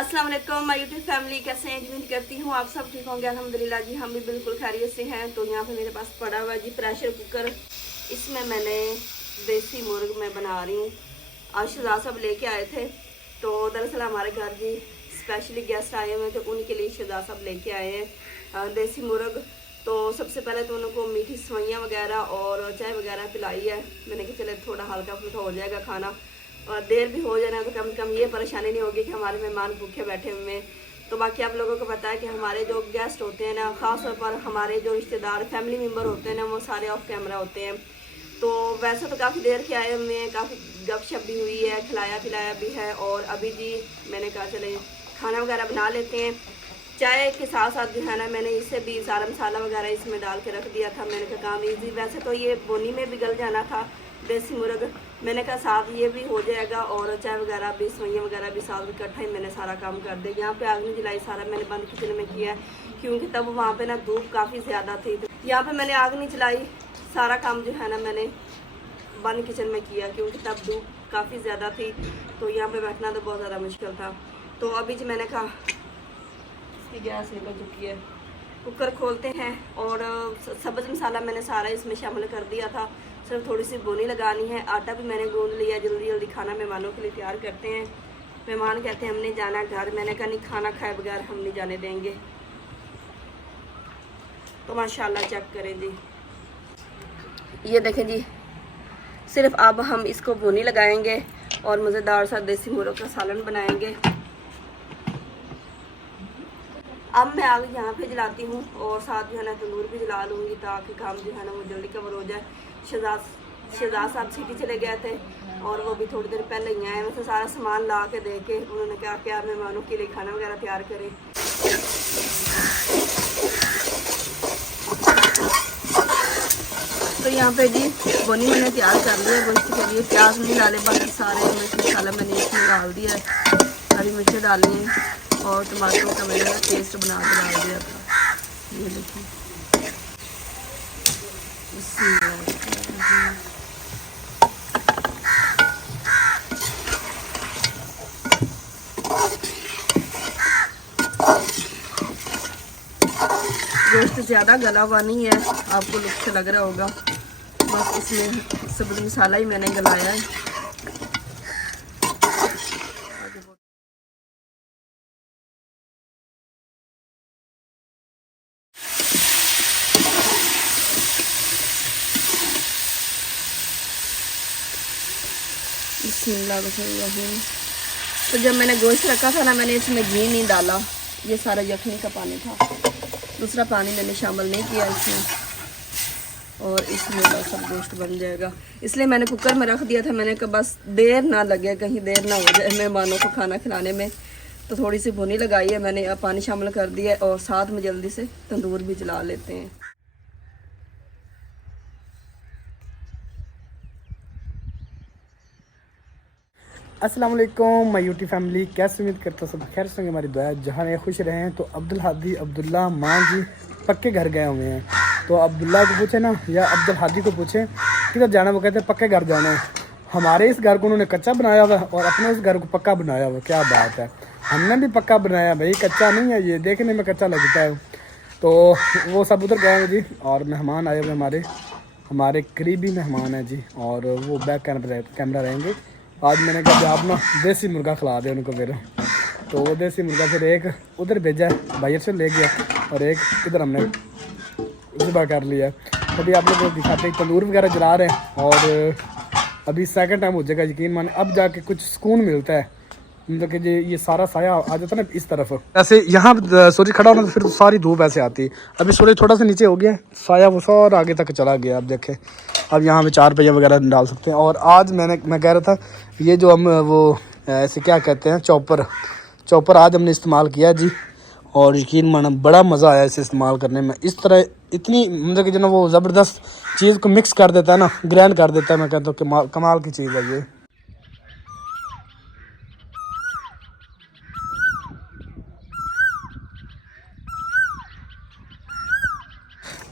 अस्सलाम वालेकुम my YouTube family, कैसे हैं? उम्मीद करती हूँ आप सब ठीक होंगे। अल्हम्दुलिल्लाह जी, हम भी बिल्कुल खैरियत से हैं। तो यहाँ पे मेरे पास पड़ा हुआ है जी प्रेशर कुकर। इसमें मैंने देसी मुर्ग मैं बना रही हूँ। आज शहजाद साहब लेके आए थे, तो दरअसल हमारे घर जी स्पेशली गेस्ट आए हुए थे, उनके लिए शहजाद साहब लेके आए हैं देसी मुर्ग। तो सबसे पहले तो उनको मीठी सवैयाँ वगैरह और चाय वगैरह पिलाई है। मैंने कहा चले थोड़ा हल्का फुल्का हो जाएगा खाना, और देर भी हो जाना तो कम से कम ये परेशानी नहीं होगी कि हमारे मेहमान भूखे बैठे हुए हैं। तो बाकी आप लोगों को पता है कि हमारे जो गेस्ट होते हैं ना, ख़ास तौर पर हमारे जो रिश्तेदार फैमिली मेम्बर होते हैं ना, वो सारे ऑफ कैमरा होते हैं। तो वैसे तो काफ़ी देर के आए हुए हैं, काफ़ी गपशप भी हुई है, खिलाया पिलाया भी है। और अभी जी मैंने कहा चले खाना वगैरह बना लेते हैं। चाय के साथ साथ जो है ना, मैंने इससे भी सारा मसाला वगैरह इसमें डाल के रख दिया था। मैंने कहा काम ईजी, वैसे तो ये बोनी में भी गल जाना था देसी मुर्ग, मैंने कहा साथ ये भी हो जाएगा और चाय वगैरह भी सवैयाँ वगैरह भी साथ इकट्ठा ही मैंने सारा काम कर दिया। यहाँ पे आग नहीं जलाई, सारा मैंने बंद किचन में किया क्योंकि तब वहाँ पे ना धूप काफ़ी ज़्यादा थी। यहाँ पे मैंने आग नहीं जलाई, सारा काम जो है ना मैंने बंद किचन में किया क्योंकि तब धूप काफ़ी ज़्यादा थी, तो यहाँ पे बैठना तो बहुत ज़्यादा मुश्किल था। तो अभी जी मैंने कहा इसकी गैस निकल चुकी है, कुकर खोलते हैं। और सब्ज़ मसाला मैंने सारा इसमें शामिल कर दिया था, सिर्फ थोड़ी सी बोनी लगानी है। आटा भी मैंने गूंद लिया, जल्दी जल्दी खाना मेहमानों के लिए तैयार करते हैं। मेहमान कहते हैं हमने जाना घर, मैंने कहा नहीं, खाना खाए बगैर हम नहीं जाने देंगे। तो माशाल्लाह चेक करें जी, ये देखें जी, सिर्फ अब हम इसको बोनी लगाएंगे और मज़ेदार सा देसी मुर्ग का सालन बनाएंगे। अब मैं आग यहाँ पे जलाती हूँ और साथ जो है ना तंदूर भी जला लूँगी ताकि काम जो है ना वो जल्दी कवर हो जाए। शहजाद साहब सिटी चले गए थे और वो भी थोड़ी देर पहले ही आए। वैसे सारा सामान ला के दे के उन्होंने कहा कि आप मेहमानों के लिए खाना वगैरह तैयार करें। तो यहाँ पे जी बोनी मैंने तैयार कर लिया। गोश्त के लिए प्याज नहीं डाले, बाकी सारे मिर्च मसाला मैंने इसमें डाल दिया है। हरी मिर्चें डाली हैं और टमाटरों का मैंने पेस्ट बना के डाल दिया था। ये देखिए, गोश्त ज़्यादा गला हुआ नहीं है, आपको लुक से लग रहा होगा, बस इसमें सब्ज़ मसाला ही मैंने गलाया है। बिस्मिल्लाहिर्रहमानिर्रहीम। तो जब मैंने गोश्त रखा था ना, मैंने इसमें घी नहीं डाला, ये सारा यखनी का पानी था, दूसरा पानी मैंने शामिल नहीं किया इसमें। और इसमें बस सब गोश्त बन जाएगा, इसलिए मैंने कुकर में रख दिया था। मैंने कहा बस देर ना लगे, कहीं देर ना हो जाए मेहमानों को खाना खिलाने में। तो थोड़ी सी भुनी लगाई है मैंने, अब पानी शामिल कर दिया है और साथ में जल्दी से तंदूर भी जला लेते हैं। अस्सलाम वालेकुम माय यूट्यूब फैमिली, कैसे उम्मीद करता हूँ सब खैर से हमारी दुआ है, जहाँ ये खुश रहें। तो अब्दुल हादी अब्दुल्ला मान जी पक्के घर गए हुए हैं। तो अब्दुल्ला को पूछे ना या अब्दुल हादी को पूछे किधर जाना, वो कहते हैं पक्के घर जाना है। हमारे इस घर को उन्होंने कच्चा बनाया हुआ और अपने उस घर को पक्का बनाया हुआ। क्या बात है, हमने भी पक्का बनाया भाई, कच्चा नहीं है, ये देखने में कच्चा लगता है। तो वो सब उधर गए हैं जी, और मेहमान आए हुए हमारे करीबी मेहमान हैं जी, और वो बैक कैमरा रहेंगे। आज मैंने कहा आप ना देसी मुर्गा खिला दे उनको फिर। तो वो देसी मुर्गा फिर एक उधर भेजा है, बाहर से ले गया, और एक इधर हमने ज़िबा कर लिया। अभी आप लोग को दिखाते हैं तंदूर वगैरह जला रहे हैं, और अभी सेकंड टाइम हो जाएगा यकीन माने, अब जाके कुछ सुकून मिलता है। मतलब कि ये सारा साया आ जाता है ना इस तरफ, ऐसे यहाँ सूरज खड़ा होना तो फिर सारी धूप ऐसे आती है। अभी सूरज थोड़ा सा नीचे हो गया, साया वो सारा आगे तक चला गया। अब देखें, अब यहाँ पे 4 पहिया वगैरह डाल सकते हैं। और आज मैं कह रहा था, ये जो हम वो ऐसे क्या कहते हैं चॉपर आज हमने इस्तेमाल किया जी, और यकीन माना बड़ा मज़ा आया इसे इस्तेमाल करने में। इस तरह इतनी मतलब कि जो ना वो ज़बरदस्त चीज़ को मिक्स कर देता है ना, ग्राइंड कर देता है। मैं कहता हूँ कि कमाल की चीज़ है ये।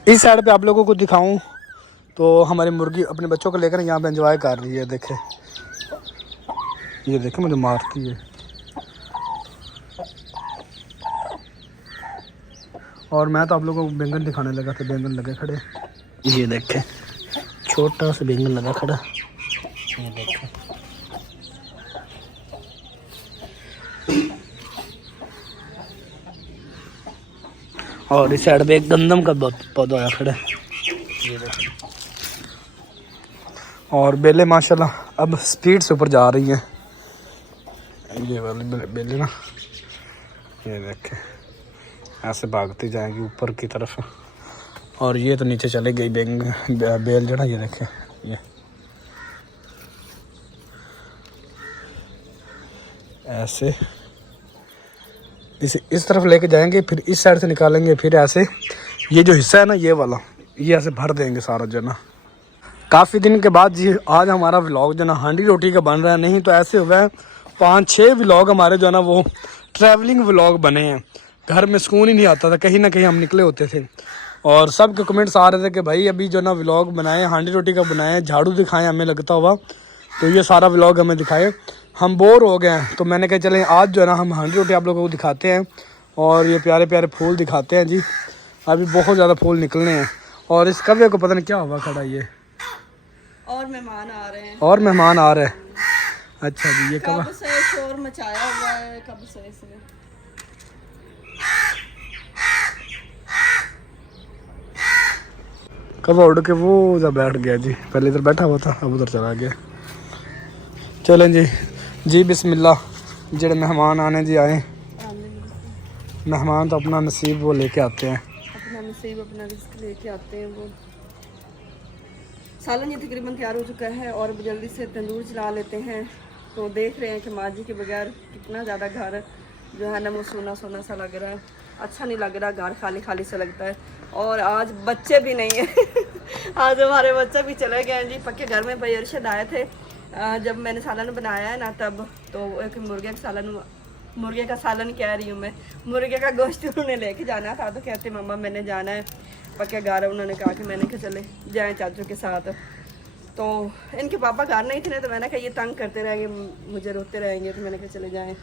इस साइड पे आप लोगों को दिखाऊं तो हमारी मुर्गी अपने बच्चों को लेकर यहाँ पे एंजॉय कर रही है। देखें, ये देखें मुझे मारती है। और मैं तो आप लोगों को बैंगन दिखाने लगा था, बैंगन लगे खड़े, ये देखें छोटा सा बैंगन लगा खड़ा, ये देखें। और इस साइड पे एक गंदम का पौधा आया खड़ा है, ये देखें। और बेलें माशाल्लाह अब स्पीड से ऊपर जा रही हैं, ये वाली बेलें ना, ये देखें ऐसे भागती जाएंगी ऊपर की तरफ। और ये तो नीचे चले गई बेल जो ना, ये देखें ये ऐसे इस तरफ लेके जाएंगे, फिर इस साइड से निकालेंगे, फिर ऐसे ये जो हिस्सा है ना ये वाला, ये ऐसे भर देंगे सारा जो ना। काफ़ी दिन के बाद जी आज हमारा व्लॉग जो ना हांडी रोटी का बन रहा है, नहीं तो ऐसे हुआ है 5-6 व्लॉग हमारे जो है ना वो ट्रैवलिंग व्लॉग बने हैं। घर में सुकून ही नहीं आता था, कहीं ना कहीं हम निकले होते थे। और सब के कमेंट्स आ रहे थे कि भाई अभी जो ना व्लॉग बनाए, हांडी रोटी का बनाए, झाड़ू दिखाएं हमें लगता हुआ, तो ये सारा व्लॉग हमें दिखाए। हम बोर हो गए हैं तो मैंने कहा चलें आज जो है ना हम हांडी रोटी आप लोगों को दिखाते हैं। और ये प्यारे प्यारे फूल दिखाते हैं जी, अभी बहुत ज़्यादा फूल निकलने हैं। और इस कव्वे को पता नहीं क्या हुआ खड़ा, ये और मेहमान आ रहे हैं, और मेहमान आ रहे हैं। अच्छा जी, ये कब से शोर मचाया हुआ है, कब से इसने। कब उड़ के वो उधर बैठ गया जी, पहले इधर बैठा हुआ था अब उधर चला गया। चलें जी जी बिस्मिल्लाह। जेड़े मेहमान आने जी आए, मेहमान तो अपना नसीब वो लेके आते हैं, अपना नसीब अपना रिस्क लेके आते हैं वो। सालन ये तकरीबन तैयार हो चुका है और अब जल्दी से तंदूर चला लेते हैं। तो देख रहे हैं कि माँ जी के बगैर कितना ज़्यादा घर जो है ना वो सोना सोना सा लग रहा है, अच्छा नहीं लग रहा, घर खाली खाली सा लगता है। और आज बच्चे भी नहीं है आज हमारे बच्चे भी चले गए हैं जी। पक्के घर में भाई अरशद आए थे जब मैंने सालन बनाया है ना तब, तो एक मुर्गे का सालन कह रही हूँ मैं, मुर्गे का गोश्त उन्होंने लेके जाना था, तो कहते मम्मा मैंने जाना है पक्के घर। उन्होंने कहा कि मैंने कहा चले जाएँ चाचू के साथ। तो इनके पापा घर नहीं थे ना, तो मैंने कहा ये तंग करते रहेंगे, मुझे रोते रहेंगे, तो मैंने कहा चले जाएँ।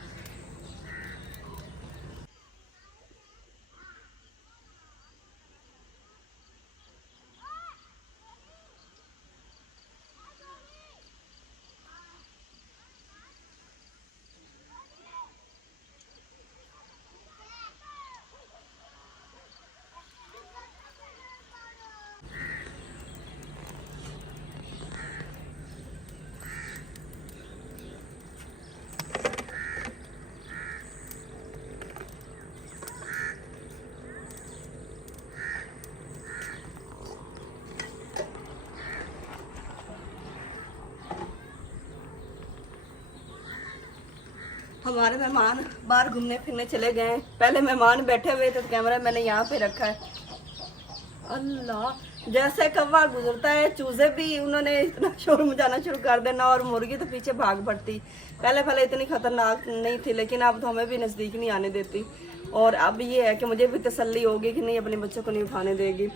हमारे मेहमान बाहर घूमने फिरने चले गए। पहले मेहमान बैठे हुए थे तो कैमरा मैंने यहाँ पे रखा है। अल्लाह, जैसे कौवा गुजरता है चूजे भी उन्होंने इतना शोर मचाना शुरू कर देना और मुर्गी तो पीछे भाग पड़ती। पहले पहले इतनी खतरनाक नहीं थी, लेकिन अब तो हमें भी नज़दीक नहीं आने देती। और अब ये है कि मुझे भी तसल्ली होगी कि नहीं अपने बच्चों को नहीं उठाने देगी।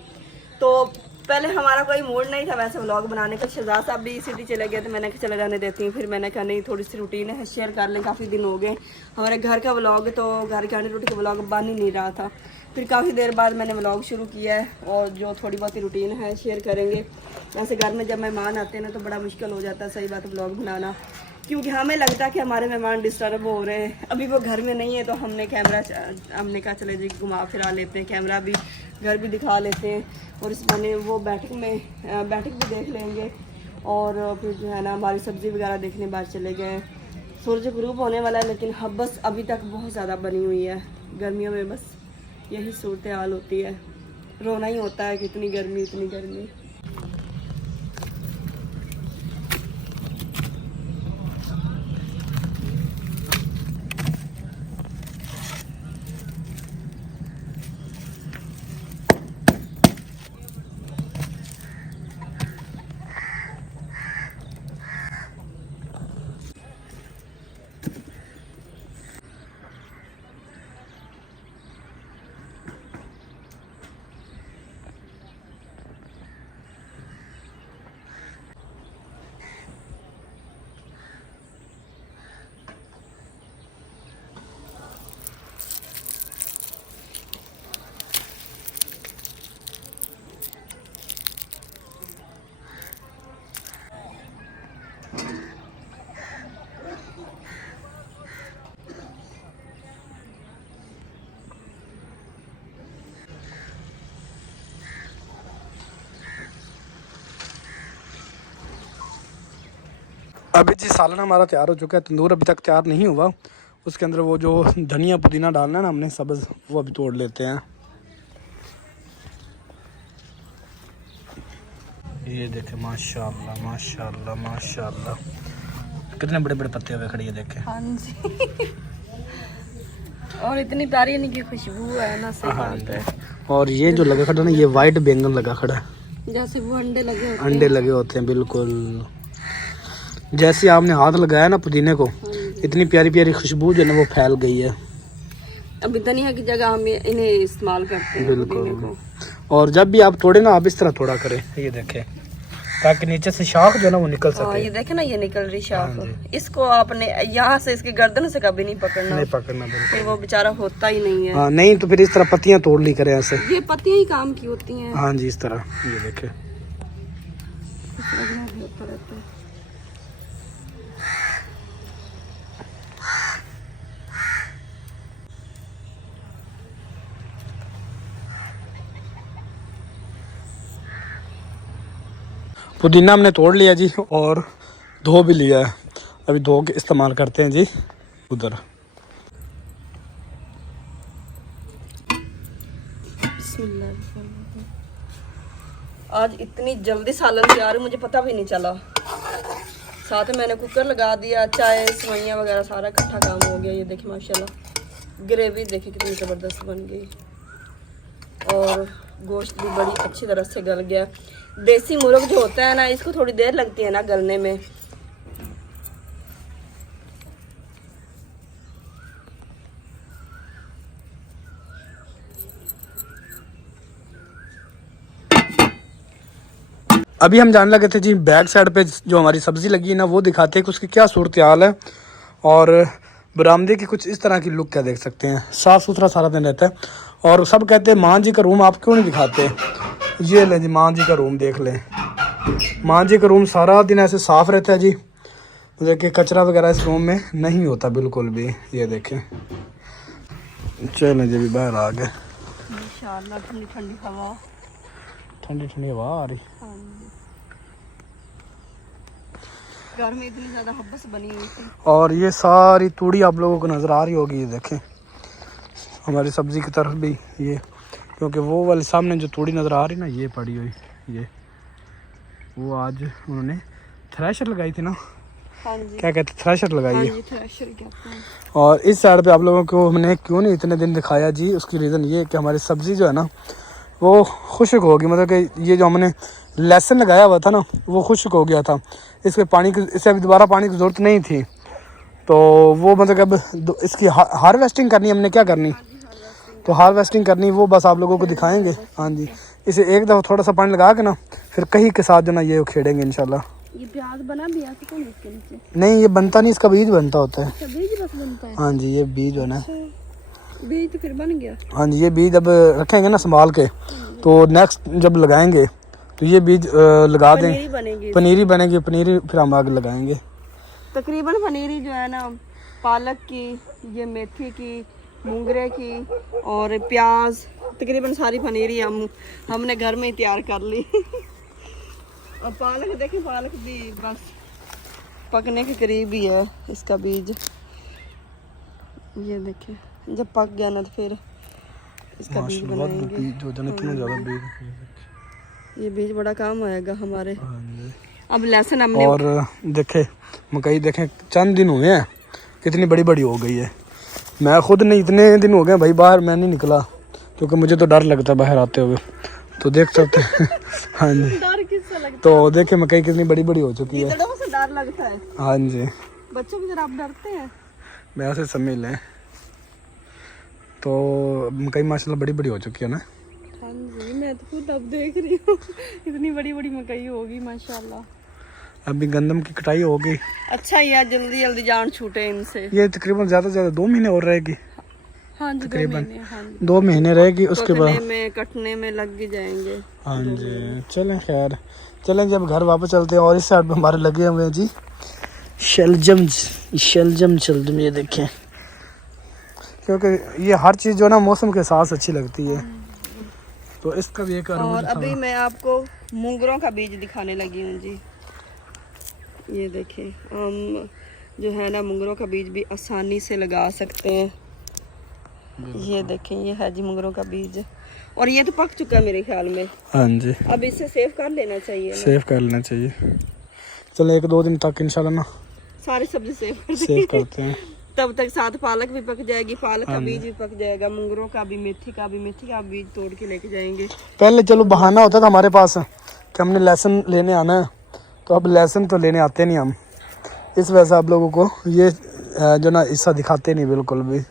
तो पहले हमारा कोई मूड नहीं था वैसे व्लॉग बनाने का। शहजाद साहब भी सिटी चले गए तो मैंने कहा चले जाने देती हूँ। फिर मैंने कहा नहीं, थोड़ी सी रूटीन है शेयर कर लें, काफ़ी दिन हो गए हमारे घर का व्लॉग, तो घर के हांडी रोटी का व्लॉग बन ही नहीं रहा था। फिर काफ़ी देर बाद मैंने व्लॉग शुरू किया है और जो थोड़ी बहुत ही रूटीन है शेयर करेंगे। वैसे घर में जब मेहमान आते हैं ना तो बड़ा मुश्किल हो जाता है, सही बात, व्लॉग बनाना, क्योंकि हमें लगता है कि हमारे मेहमान डिस्टर्ब हो रहे हैं। अभी वो घर में नहीं है तो हमने कहा चले जी घुमा फिरा लेते हैं, कैमरा भी घर भी दिखा लेते हैं और इस बने वो बैठक भी देख लेंगे। और फिर जो है ना हमारी सब्ज़ी वगैरह देखने बाहर चले गए। सूरज ग्रूप होने वाला है लेकिन बस अभी तक बहुत ज़्यादा बनी हुई है। गर्मियों में बस यही सूरत हाल होती है, रोना ही होता है कि इतनी गर्मी इतनी गर्मी। अभी जी सालन हमारा तैयार हो चुका है। तंदूर अभी तक तैयार नहीं हुआ, उसके अंदर वो जो धनिया पुदीना डालना है ना हमने सब्ज़, वो अभी तोड़ लेते हैं। ये देखें माशाल्लाह माशाल्लाह माशाल्लाह, कितने बड़े बड़े पत्ते हुए खड़े, ये देखें। हाँ जी और इतनी प्यारी इनकी खुशबू है ना, सही बात है। और ये जो लगा खड़ा ना, ये वाइट बैंगन लगा खड़ा है, जैसे वो अंडे लगे होते हैं। अंडे लगे होते हैं बिल्कुल। जैसे आपने हाथ लगाया ना पुदीने को, इतनी प्यारी प्यारी खुशबू जो है ना वो फैल गई है। अभी धनिया की जगह हम इन्हें इस्तेमाल करते हैं पुदीने को। और जब भी आप तोड़े ना, आप इस तरह थोड़ा करें, ये देखें, ताकि नीचे से शाख जो है ना वो निकल सके। ये देखे ना, ये निकल रही शाख। इसको आपने यहाँ से इसकी गर्दन से कभी नहीं पकड़ना, नहीं पकड़ना बिल्कुल, फिर वो बेचारा होता ही नहीं है। हाँ नहीं तो फिर इस तरह पत्तियां तोड़ ली करें ऐसे। ये पत्तियां ही काम की होती हैं। हाँ जी इस तरह, ये देखें। होता रहता है। पुदीना हमने तोड़ लिया जी और धो भी लिया है। अभी धो के इस्तेमाल करते हैं जी उधर। आज इतनी जल्दी सालन तैयार है, मुझे पता भी नहीं चला। साथ में मैंने कुकर लगा दिया, चाय सवैयाँ वगैरह सारा इकट्ठा काम हो गया। ये देखिए माशाल्लाह, ग्रेवी देखिए कितनी ज़बरदस्त बन गई और गोश्त भी बड़ी अच्छी तरह से गल गया। देसी मुर्ग जो होता है ना, इसको थोड़ी देर लगती है ना गलने में। अभी हम जानने लगे थे जी बैक साइड पे जो हमारी सब्ज़ी लगी है ना, वो दिखाते हैं कि उसकी क्या सूरत हाल है। और बरामदे की कुछ इस तरह की लुक क्या देख सकते हैं, साफ़ सुथरा सारा दिन रहता है। और सब कहते हैं माँ जी का रूम आप क्यों नहीं दिखाते। ये लें जी माँ जी का रूम देख लें। माँ जी का रूम सारा दिन ऐसे साफ़ रहता है जी, देखिए कचरा वगैरह इस रूम में नहीं होता बिल्कुल भी। ये देखें, चलें जी अभी बाहर आ गए। इंशाल्लाह ठंडी ठंडी हवा, ठंडी ठंडी हवा आ रही। घर में इतनी ज़्यादा हब्बस बनी हुई थी। और ये सारी तूड़ी आप लोगों को नज़र आ रही होगी, ये देखें हमारी सब्ज़ी की तरफ भी ये, क्योंकि वो वाले सामने जो तूड़ी नज़र आ रही ना, ये पड़ी हुई, ये वो आज उन्होंने थ्रेशर लगाई थी ना। हाँ जी, क्या कहते हैं, थ्रेशर लगाई है। हाँ जी, थ्रेशर कहते हैं। और इस साइड पे आप लोगों को हमने क्यों नहीं इतने दिन दिखाया जी, उसकी रीज़न ये है कि हमारी सब्ज़ी जो है ना वो खुश्क होगी। मतलब कि ये जो हमने लहसुन लगाया हुआ था ना, वो खुश्क हो गया था। इसके पानी की, इसे अभी दोबारा पानी की ज़रूरत नहीं थी, तो वो मतलब अब इसकी हार्वेस्टिंग करनी, हमने क्या करनी, तो हार्वेस्टिंग करनी, वो बस आप लोगों को दिखाएंगे। हाँ जी, इसे एक दफ़ा थोड़ा सा पानी लगा के ना, फिर कहीं के साथ जो ना ये खेड़ेंगे इंशाल्लाह। ये प्याज बना भी है तो इसके नीचे नहीं, ये बनता नहीं, इसका बीज बनता होता है। अच्छा, बीज बस बनता है। हाँ जी, ये बीज है ना, बीज तो फिर बन गया। हाँ जी, ये बीज अब रखेंगे ना संभाल के, तो नेक्स्ट जब लगाएंगे तो ये बीज लगा दें, पनीरी बनेगी, पनीरी फिर हम आगे लगाएंगे। तकरीबन पनीरी जो है ना, पालक की, ये मेथी की, मूंगरे की और प्याज, तकरीबन सारी पनीरी हमने घर में ही तैयार कर ली। और पालक देखिए, पालक भी बस पकने के करीब ही है इसका बीज। ये देखिए, जब पक गया ना तो फिर इसका बीज बनाएंगे। ये बीज बड़ा काम आएगा हमारे। अब लहसुन हमने, और देखे मकई देखें चंद दिन हुए हैं, कितनी बड़ी बड़ी हो गई है। मैं खुद नहीं, इतने दिन हो गए भाई बाहर मैं नहीं निकला, क्योंकि मुझे तो डर लगता है बाहर आते हुए, तो देख सकते हैं। हाँ जी, डर किससे लगता है? तो देखे मकई कितनी बड़ी बड़ी हो चुकी है। से डर लगता है। हाँ जी, बच्चों की तरह आप डरते हैं? मैं ऐसे समझ लें, तो मकई माशाल्लाह बड़ी बड़ी हो चुकी है ना। हाँ जी, मैं तो खुद अब देख रही हूँ इतनी बड़ी बड़ी मकई होगी माशाल्लाह। अभी गंदम की कटाई हो गई। अच्छा यार, जल्दी जल्दी जान छूटे इनसे। ये तकरीबन ज़्यादा से ज़्यादा 2 महीने और रहेगी। हाँ जी, तकरीबन 2 महीने। हाँ जी, 2 महीने रहेगी, उसके बाद में कटने में लग भी जाएंगे। हाँ जी, चलें खैर, चलें जब घर वापस चलते हैं। और इस साइड पे हमारे लगे हुए हैं जी शलजम, शलजम ये देखें, क्योंकि ये हर चीज़ जो ना मौसम के साथ अच्छी लगती है, तो इसका भी एक। और अभी मैं आपको मूंगरों का बीज दिखाने लगी हूँ जी। ये देखें, हम जो है ना मुंगरों का बीज भी आसानी से लगा सकते हैं। ये देखें, ये है जी मुंगरों का बीज, और ये तो पक चुका है मेरे ख्याल में। हाँ जी, अब इसे सेव कर लेना चाहिए ना? सेव कर लेना चाहिए। चलो 1-2 दिन तक इंशाल्लाह ना सारी सब्जी सेव सेव करते हैं। तब तक साथ पालक भी पक जाएगी, पालक का बीज भी पक जाएगा, मुंगरों का भी, मेथी का बीज तोड़ के लेके जाएंगे। पहले चलो बहाना होता था हमारे पास कि हमने लहसुन लेने आना है, तो अब लहसुन तो लेने आते नहीं हम। इस वजह से आप लोगों को ये जो ना हिस्सा दिखाते नहीं बिल्कुल भी।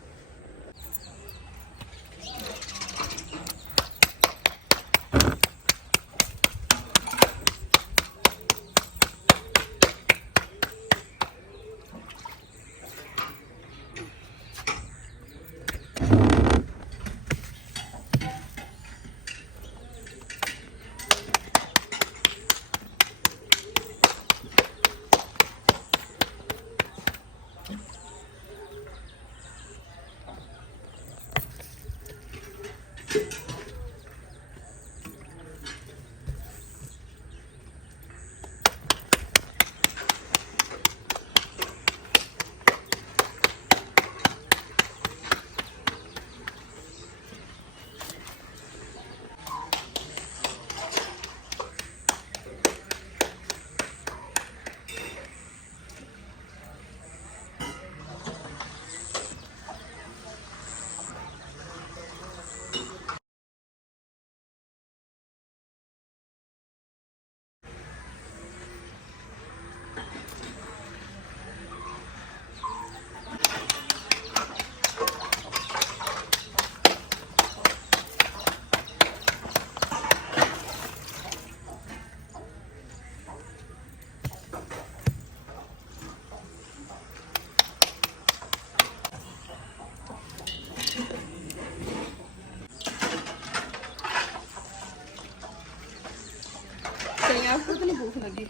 आपको तो नहीं भूख लगी?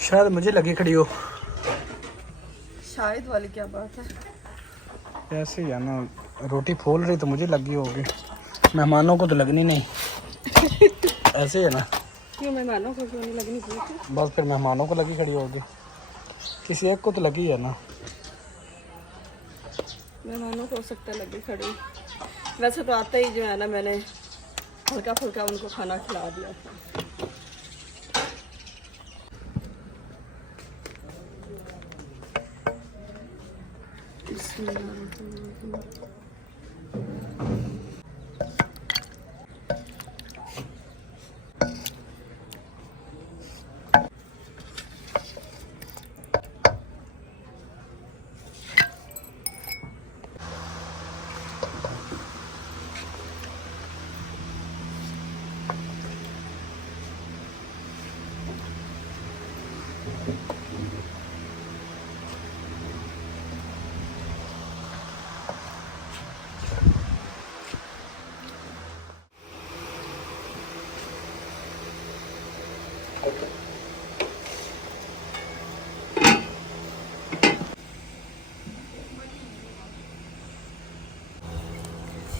शायद मुझे लगी खड़ी हो। शायद वाली क्या बात है? ऐसे ही है ना, रोटी फोल रही तो मुझे लगी होगी, मेहमानों को तो लगनी नहीं। ऐसे ही है ना। क्यों मेहमानों को क्यों नहीं लगनी भूख? बस फिर मेहमानों को लगी खड़ी होगी, किसी एक को तो लगी है ना। मेहमानों को हो सकता है लगी खड़ी। वैसे तो आते ही जो है ना मैंने हल्का फुल्का उनको खाना खिला दिया था।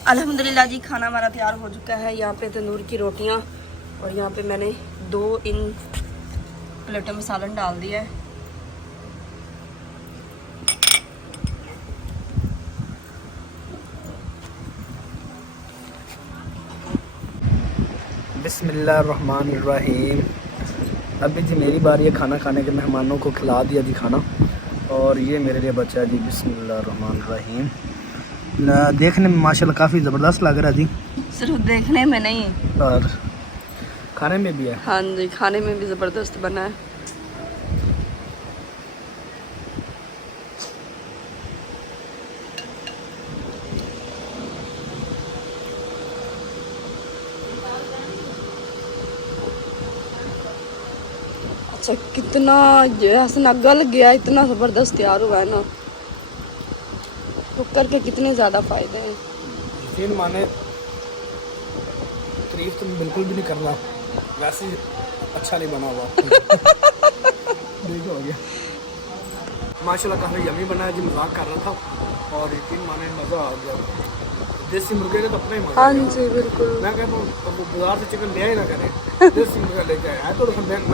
अल्हम्दुलिल्लाह जी, खाना हमारा तैयार हो चुका है। यहाँ पे तंदूर की रोटियाँ, और यहाँ पे मैंने 2 इन प्लेटों में सालन डाल दिया है। बिस्मिल्लाहिर्रहमानिर्रहीम। अभी जी मेरी बारी है खाना खाने के, मेहमानों को खिला दिया जी खाना, और ये मेरे लिए बचा है जी। बिस्मिल्लाहिर्रहमानिर्रहीम। देखने में माशाल्लाह काफ़ी ज़बरदस्त लग रहा है जी। सिर्फ देखने में नहीं, और खाने में भी है। हाँ जी, खाने में भी ज़बरदस्त बना है। अच्छा, कितना ऐसा ना गल गया, इतना ज़बरदस्त तैयार हुआ है ना। कुकर के कितने ज़्यादा फ़ायदे हैं। यकीन माने, तारीफ तो बिल्कुल भी नहीं कर रहा, वैसे ही अच्छा नहीं बना हुआ। देखो हो गया। माशाल्लाह काफ़ी यमी बना है जी। मजाक कर रहा था और यकीन माने मज़ा आ गया। देसी मुर्गे का तो अपना ही मज़ा हाँ है। जी बिल्कुल मैं कहता हूँ अब वो बाजार से चिकन ले ही ना करें, देसी मुर्गा लेके आए है तो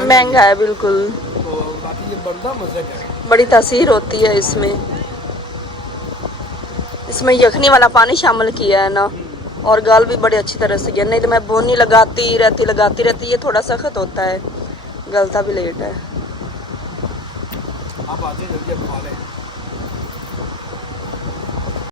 महंगा है बिल्कुल, तो बाकी ये बनता मज़े का है। बड़ी तासीर होती है इसमें। इसमें यखनी वाला पानी शामिल किया है ना, और गाल भी बड़े अच्छी तरह से गया, नहीं तो मैं बोनी लगाती रहती, ये थोड़ा सख्त होता है, गलता भी लेट है। आप आते जल्दी अब खा लें।